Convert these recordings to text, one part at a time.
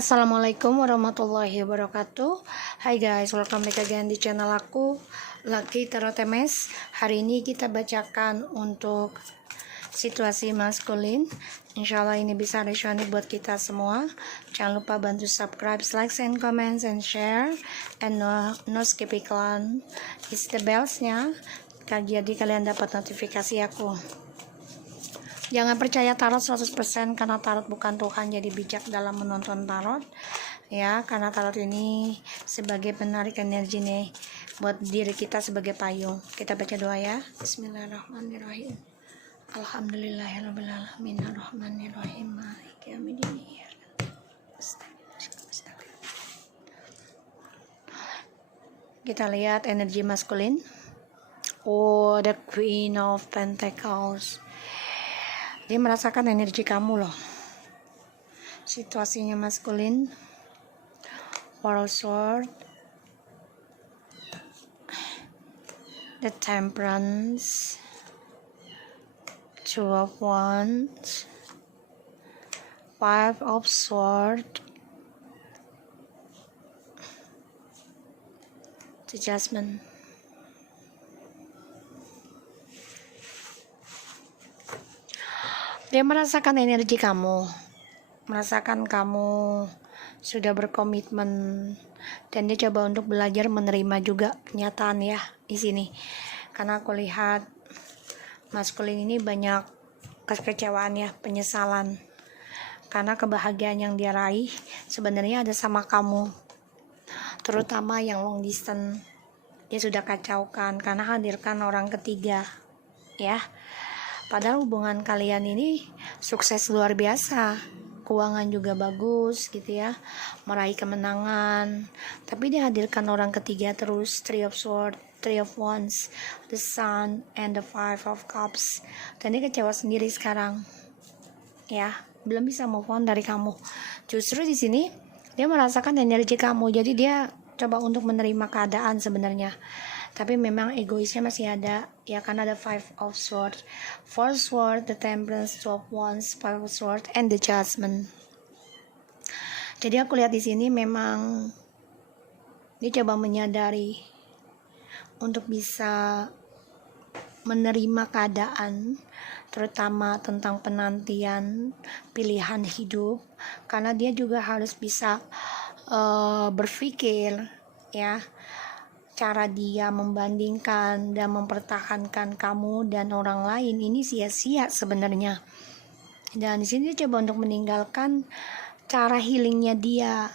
Assalamualaikum warahmatullahi wabarakatuh. Hai guys, welcome back again di channel aku, Lucky Tarot MS. Hari ini kita bacakan untuk situasi maskulin. Insyaallah ini bisa resonate buat kita semua. Jangan lupa bantu subscribe, like, and comments, and share. And no skip iklan. Hit the bells-nya, jadi kalian dapat notifikasi aku. Jangan percaya tarot 100% karena tarot bukan Tuhan, jadi bijak dalam menonton tarot ya, karena tarot ini sebagai penarik energi nih buat diri kita sebagai payung. Kita baca doa ya. Bismillahirrahmanirrahim. Alhamdulillahirabbil alamin arrahmanirrahim maliki yaumiddin. Kita lihat energi maskulin. Oh, the Queen of Pentacles. Dia merasakan energi kamu loh. Situasinya maskulin. World Sword, the Temperance, Two of Wands, Five of Swords, the Judgment. Dia merasakan energi kamu, merasakan kamu sudah berkomitmen, dan dia coba untuk belajar menerima juga kenyataan ya di sini. Karena aku lihat maskulin ini banyak kekecewaan ya, penyesalan. Karena kebahagiaan yang dia raih sebenarnya ada sama kamu, terutama yang long distance. Dia sudah kacaukan karena hadirkan orang ketiga ya. Padahal hubungan kalian ini sukses luar biasa, keuangan juga bagus gitu ya, meraih kemenangan. Tapi dia hadirkan orang ketiga terus, Three of Swords, Three of Wands, the Sun, and the Five of Cups. Dan dia kecewa sendiri sekarang, ya, belum bisa move on dari kamu. Justru di sini dia merasakan energi kamu, jadi dia coba untuk menerima keadaan sebenarnya. Tapi memang egoisnya masih ada ya, karena ada Five of Swords, Four Swords, the Temperance, Two of Wands, Five of Swords, and the Judgment. Jadi aku lihat di sini memang dia coba menyadari untuk bisa menerima keadaan, terutama tentang penantian pilihan hidup, karena dia juga harus bisa berpikir ya, cara dia membandingkan dan mempertahankan kamu dan orang lain ini sia-sia sebenarnya. Dan di sini dia coba untuk meninggalkan cara healingnya dia,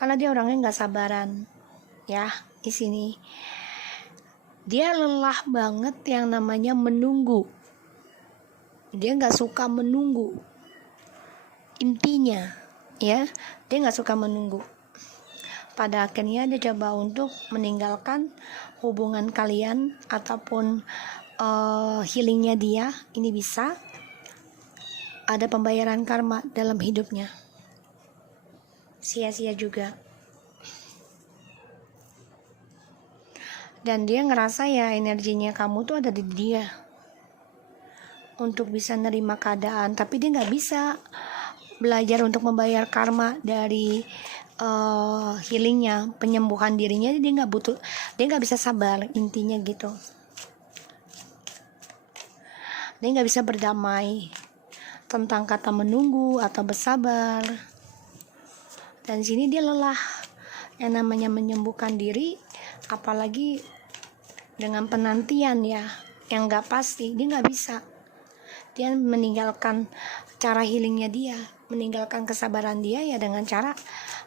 karena dia orangnya nggak sabaran ya. Di sini dia lelah banget yang namanya menunggu. Dia nggak suka menunggu. Intinya ya, dia nggak suka menunggu. Pada akhirnya dia coba untuk meninggalkan hubungan kalian ataupun healingnya dia. Ini bisa ada pembayaran karma dalam hidupnya, sia-sia juga. Dan dia ngerasa ya energinya kamu tuh ada di dia untuk bisa nerima keadaan, tapi dia nggak bisa belajar untuk membayar karma dari healingnya, penyembuhan dirinya. Dia nggak butuh, dia nggak bisa sabar, intinya gitu. Dia nggak bisa berdamai tentang kata menunggu atau bersabar. Dan sini dia lelah yang namanya menyembuhkan diri, apalagi dengan penantian ya yang nggak pasti. Dia nggak bisa, dia meninggalkan cara healingnya dia, meninggalkan kesabaran dia ya, dengan cara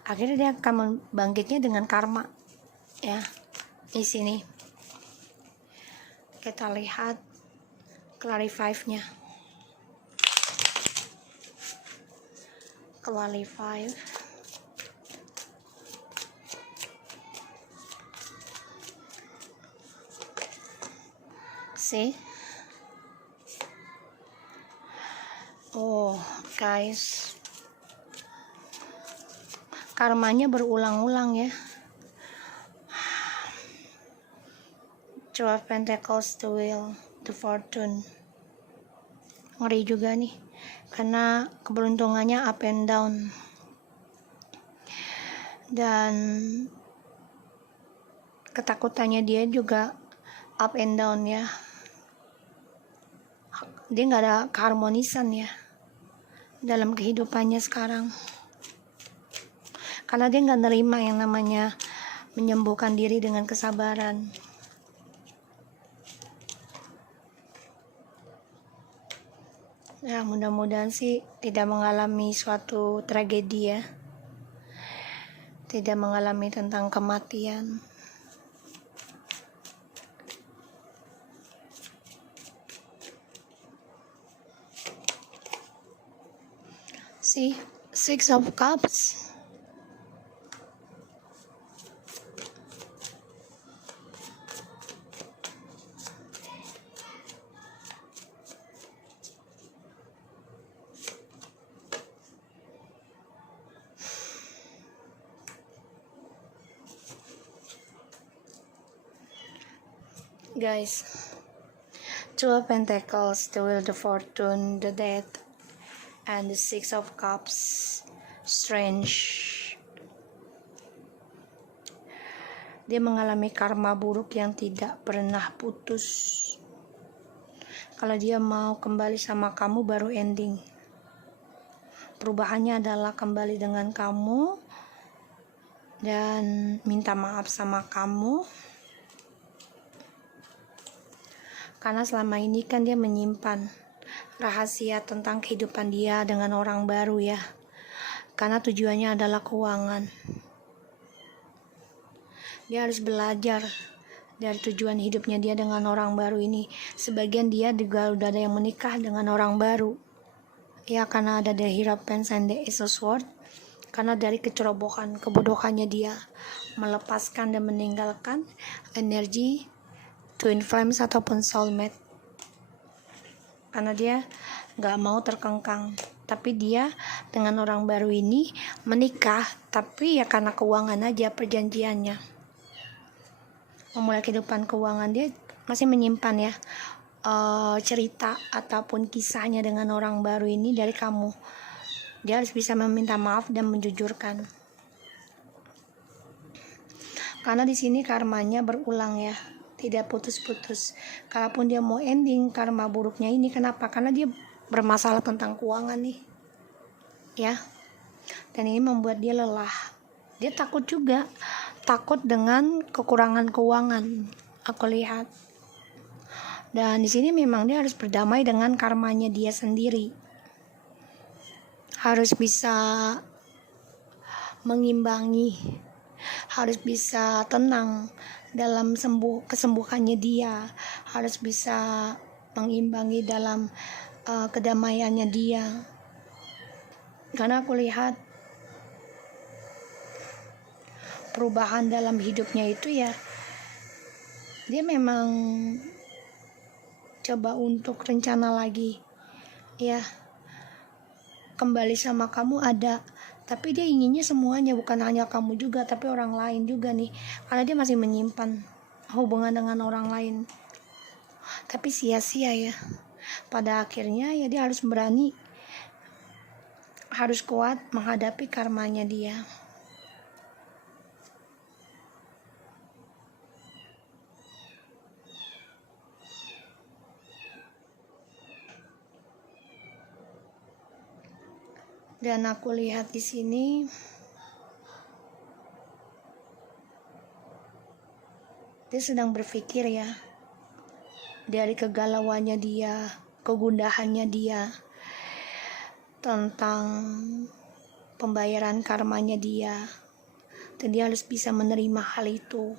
akhirnya dia akan bangkitnya dengan karma ya. Di sini kita lihat clarify-nya. Clarify. See? Oh, guys. Karmanya berulang-ulang ya. Two of Pentacles, the Wheel, the Fortune. Ngeri juga nih, karena keberuntungannya up and down. dan ketakutannya dia juga up and down ya. Dia nggak ada keharmonisan ya dalam kehidupannya sekarang, karena dia nggak nerima yang namanya menyembuhkan diri dengan kesabaran. Ya, mudah-mudahan sih tidak mengalami suatu tragedi ya, tidak mengalami tentang kematian. See, Six of Cups. Guys, Two of Pentacles, the Wheel, the Fortune, the Death, and the Six of Cups. Strange. Dia mengalami karma buruk yang tidak pernah putus. Kalau dia mau kembali sama kamu baru ending. Perubahannya adalah kembali dengan kamu dan minta maaf sama kamu. Karena selama ini kan dia menyimpan rahasia tentang kehidupan dia dengan orang baru ya. Karena tujuannya adalah keuangan. Dia harus belajar dari tujuan hidupnya dia dengan orang baru ini. Sebagian dia juga udah ada yang menikah dengan orang baru. Ya, karena ada the Hierophant and the Ace of Swords. Karena dari kecerobohan, kebodohannya dia melepaskan dan meninggalkan energi twin flames ataupun soulmate. Karena dia gak mau terkengkang. Tapi dia dengan orang baru ini menikah, tapi ya karena keuangan aja perjanjiannya. Memulai kehidupan keuangan, dia masih menyimpan ya cerita ataupun kisahnya dengan orang baru ini dari kamu. Dia harus bisa meminta maaf dan menjujurkan. Karena di sini karmanya berulang ya, tidak putus-putus. Kalaupun dia mau ending karma buruknya ini, kenapa? Karena dia bermasalah tentang keuangan nih, ya. Dan ini membuat dia lelah. Dia takut juga, takut dengan kekurangan keuangan. Aku lihat. Dan di sini memang dia harus berdamai dengan karmanya dia sendiri. Harus bisa mengimbangi, harus bisa tenang dalam kesembuhannya dia, harus bisa mengimbangi dalam kedamaiannya dia. Karena aku lihat perubahan dalam hidupnya itu ya, dia memang coba untuk rencana lagi ya, kembali sama kamu ada, tapi dia inginnya semuanya, bukan hanya kamu juga tapi orang lain juga nih, karena dia masih menyimpan hubungan dengan orang lain. Tapi sia-sia ya, pada akhirnya ya dia harus berani, harus kuat menghadapi karmanya dia. Dan aku lihat di sini dia sedang berpikir ya, dari kegalauannya dia, kegundahannya dia, tentang pembayaran karmanya dia, dan dia harus bisa menerima hal itu.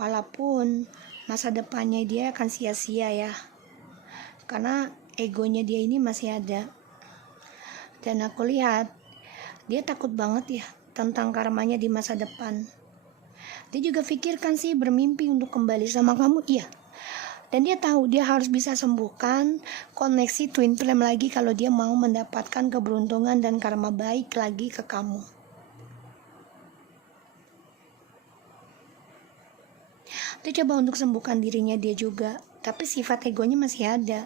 Walaupun masa depannya dia akan sia-sia ya, karena egonya dia ini masih ada. Dan aku lihat dia takut banget ya tentang karmanya di masa depan. Dia juga pikirkan sih bermimpi untuk kembali sama kamu, iya. Dan dia tahu dia harus bisa sembuhkan koneksi twin flame lagi kalau dia mau mendapatkan keberuntungan dan karma baik lagi ke kamu. Dia coba untuk sembuhkan dirinya dia juga, tapi sifat egonya masih ada.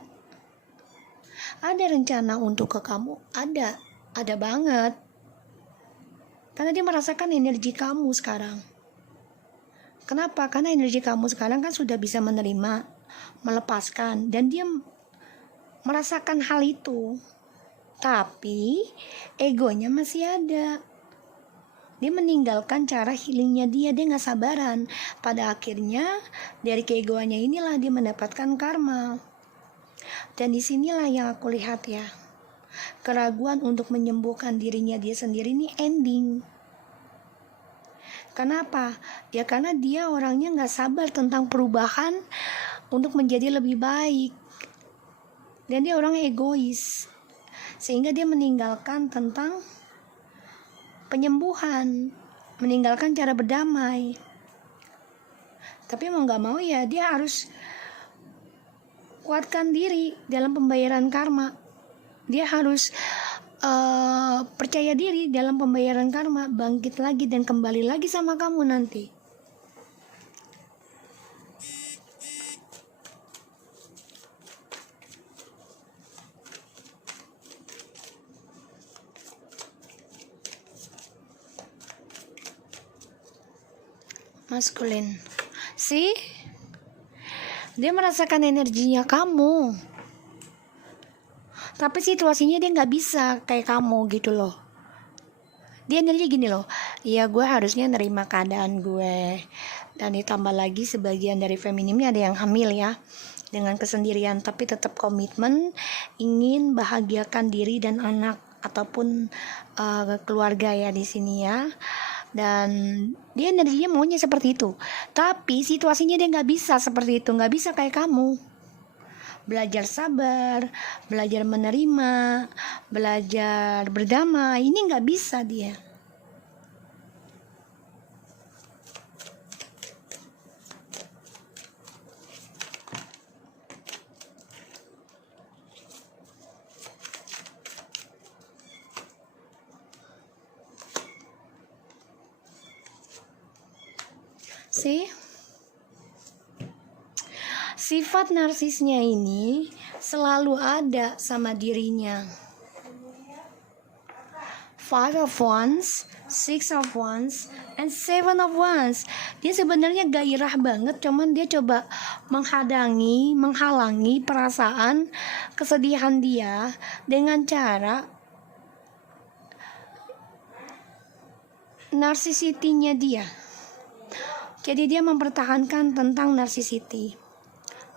Ada rencana untuk ke kamu, ada banget. Karena dia merasakan energi kamu sekarang. Kenapa? Karena energi kamu sekarang kan sudah bisa menerima, melepaskan, dan dia merasakan hal itu. Tapi egonya masih ada. Dia meninggalkan cara healingnya dia gak sabaran. Pada akhirnya dari keegoannya inilah dia mendapatkan karma. Dan disinilah yang aku lihat ya, keraguan untuk menyembuhkan dirinya dia sendiri ini ending. Kenapa? Ya karena dia orangnya gak sabar tentang perubahan untuk menjadi lebih baik. Dan dia orang egois, sehingga dia meninggalkan tentang penyembuhan, meninggalkan cara berdamai. Tapi mau gak mau ya dia harus kuatkan diri dalam pembayaran karma. Dia harus percaya diri dalam pembayaran karma, bangkit lagi dan kembali lagi sama kamu nanti. Maskulin, sih, dia merasakan energinya kamu, tapi situasinya dia nggak bisa kayak kamu gitu loh. Dia energinya gini loh, ya gue harusnya nerima keadaan gue. Dan ditambah lagi sebagian dari feminimnya ada yang hamil ya, dengan kesendirian, tapi tetap komitmen ingin bahagiakan diri dan anak ataupun keluarga ya di sini ya. Dan dia energinya maunya seperti itu, tapi situasinya dia nggak bisa seperti itu, nggak bisa kayak kamu. Belajar sabar, belajar menerima, belajar berdamai, ini nggak bisa dia. Sifat narsisnya ini selalu ada sama dirinya. 5 of Wands, 6 of Wands, and 7 of Wands. Dia sebenarnya gairah banget, cuman dia coba menghalangi perasaan kesedihan dia dengan cara narsisitinya dia. Jadi dia mempertahankan tentang narsisiti.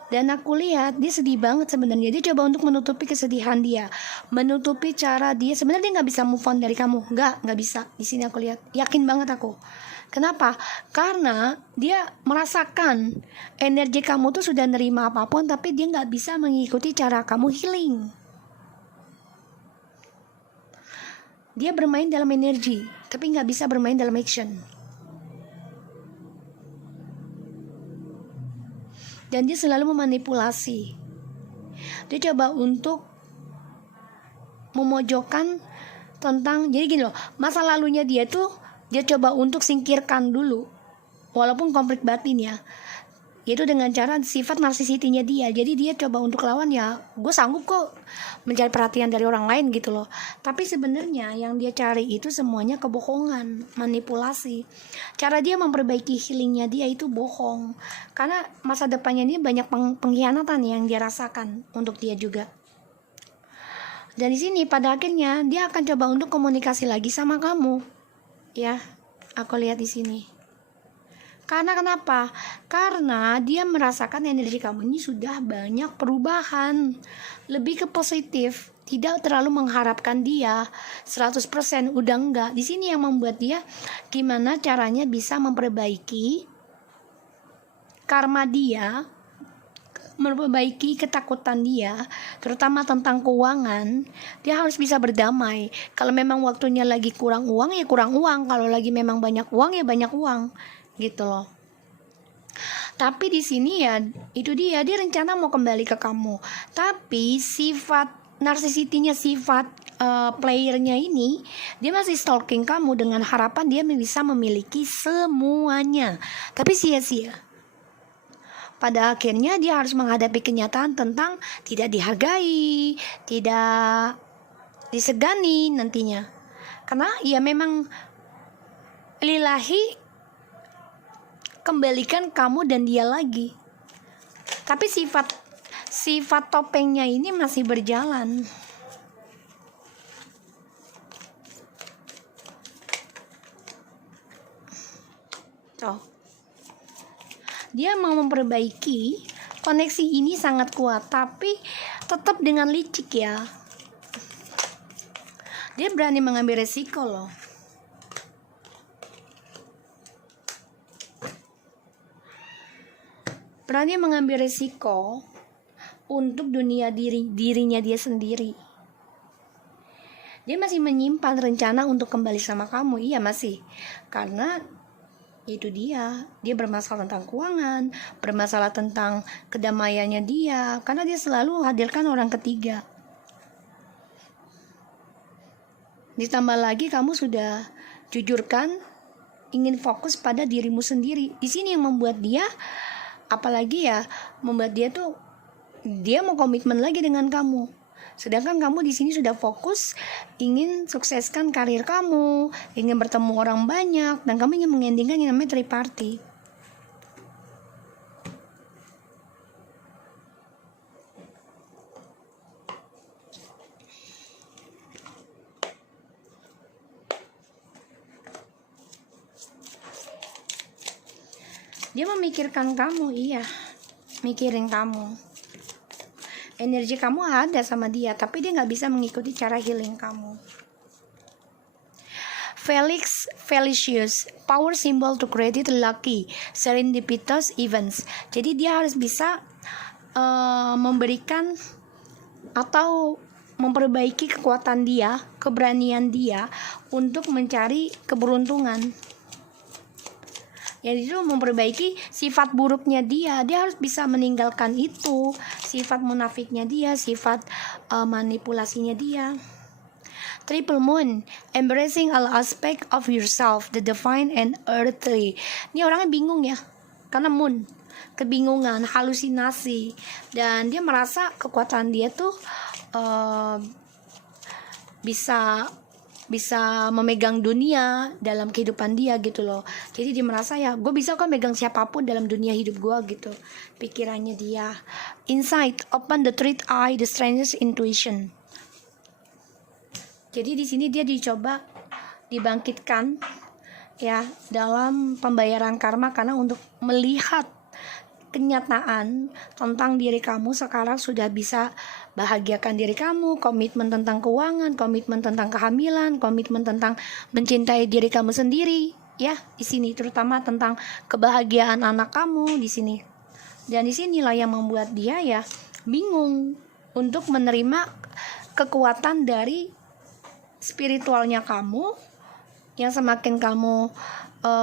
Dan aku lihat dia sedih banget sebenarnya. Dia coba untuk menutupi kesedihan dia, menutupi cara dia. Sebenarnya dia nggak bisa move on dari kamu, nggak bisa. Di sini aku lihat, yakin banget aku. Kenapa? Karena dia merasakan energi kamu tuh sudah nerima apapun, tapi dia nggak bisa mengikuti cara kamu healing. Dia bermain dalam energi, tapi nggak bisa bermain dalam action. Dan dia selalu memanipulasi. Dia coba untuk memojokkan tentang, jadi gini loh, masa lalunya dia tuh dia coba untuk singkirkan dulu, walaupun konflik batin ya, yaitu dengan cara sifat narsisitinya dia. Jadi dia coba untuk lawan, ya gue sanggup kok mencari perhatian dari orang lain gitu loh. Tapi sebenarnya yang dia cari itu semuanya kebohongan, manipulasi. Cara dia memperbaiki healingnya dia itu bohong, karena masa depannya ini banyak pengkhianatan yang dia rasakan untuk dia juga. Dan di sini pada akhirnya dia akan coba untuk komunikasi lagi sama kamu, ya aku lihat di sini. Karena kenapa? Karena dia merasakan energi kamu ini sudah banyak perubahan, lebih ke positif, tidak terlalu mengharapkan dia 100%, udah enggak. Di sini yang membuat dia gimana caranya bisa memperbaiki karma dia, memperbaiki ketakutan dia, terutama tentang keuangan. Dia harus bisa berdamai. Kalau memang waktunya lagi kurang uang, ya kurang uang. Kalau lagi memang banyak uang, ya banyak uang. Gitu loh. Tapi di sini ya itu dia rencana mau kembali ke kamu, tapi sifat narsisitinya, sifat playernya ini, dia masih stalking kamu dengan harapan dia bisa memiliki semuanya, tapi sia-sia. Pada akhirnya dia harus menghadapi kenyataan tentang tidak dihargai, tidak disegani nantinya. Karena ya memang lillahi kembalikan kamu dan dia lagi. Tapi sifat topengnya ini masih berjalan. Tuh. Dia mau memperbaiki, koneksi ini sangat kuat, tapi tetap dengan licik ya. Dia berani mengambil resiko loh. Berani mengambil resiko untuk dunia dirinya dia sendiri. Dia masih menyimpan rencana untuk kembali sama kamu. Iya masih. Karena itu dia bermasalah tentang keuangan, bermasalah tentang kedamaiannya dia, karena dia selalu hadirkan orang ketiga. Ditambah lagi kamu sudah jujurkan ingin fokus pada dirimu sendiri. Di sini yang membuat dia, apalagi ya, membuat dia tuh dia mau komitmen lagi dengan kamu. Sedangkan kamu di sini sudah fokus ingin sukseskan karir kamu, ingin bertemu orang banyak, dan kamu ingin mengendingkan yang namanya triparty. Dia memikirkan kamu, iya, mikirin kamu. Energi kamu ada sama dia, tapi dia nggak bisa mengikuti cara healing kamu. Felicius, power symbol to create lucky, serendipitous events. Jadi dia harus bisa memberikan atau memperbaiki kekuatan dia, keberanian dia untuk mencari keberuntungan. Jadi itu memperbaiki sifat buruknya dia harus bisa meninggalkan itu, sifat munafiknya dia, sifat manipulasinya dia. Triple moon, embracing all aspect of yourself, the divine and earthly. Ini orangnya bingung ya, karena moon, kebingungan, halusinasi, dan dia merasa kekuatan dia tuh bisa memegang dunia dalam kehidupan dia gitu loh. Jadi dia merasa ya gue bisa kok megang siapapun dalam dunia hidup gue gitu, pikirannya dia. Insight, open the third eye, the strangest intuition. Jadi di sini dia dicoba dibangkitkan ya dalam pembayaran karma, karena untuk melihat kenyataan tentang diri kamu sekarang sudah bisa bahagiakan diri kamu, komitmen tentang keuangan, komitmen tentang kehamilan, komitmen tentang mencintai diri kamu sendiri, ya di sini terutama tentang kebahagiaan anak kamu di sini. Dan di sinilah yang membuat dia ya bingung untuk menerima kekuatan dari spiritualnya kamu, yang semakin kamu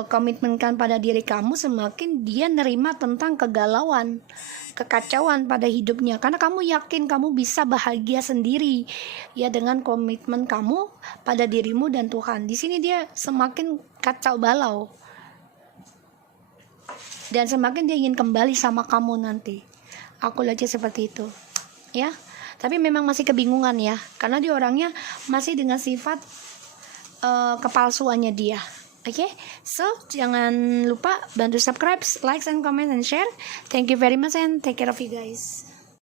komitmenkan pada diri kamu, semakin dia nerima tentang kegalauan, kekacauan pada hidupnya, karena kamu yakin kamu bisa bahagia sendiri ya dengan komitmen kamu pada dirimu dan Tuhan. Di sini dia semakin kacau balau dan semakin dia ingin kembali sama kamu nanti. Aku lihatnya seperti itu ya, tapi memang masih kebingungan ya, karena dia orangnya masih dengan sifat kepalsuannya dia. Oke, so jangan lupa bantu subscribe, like, and comment, and share. Thank you very much and take care of you guys.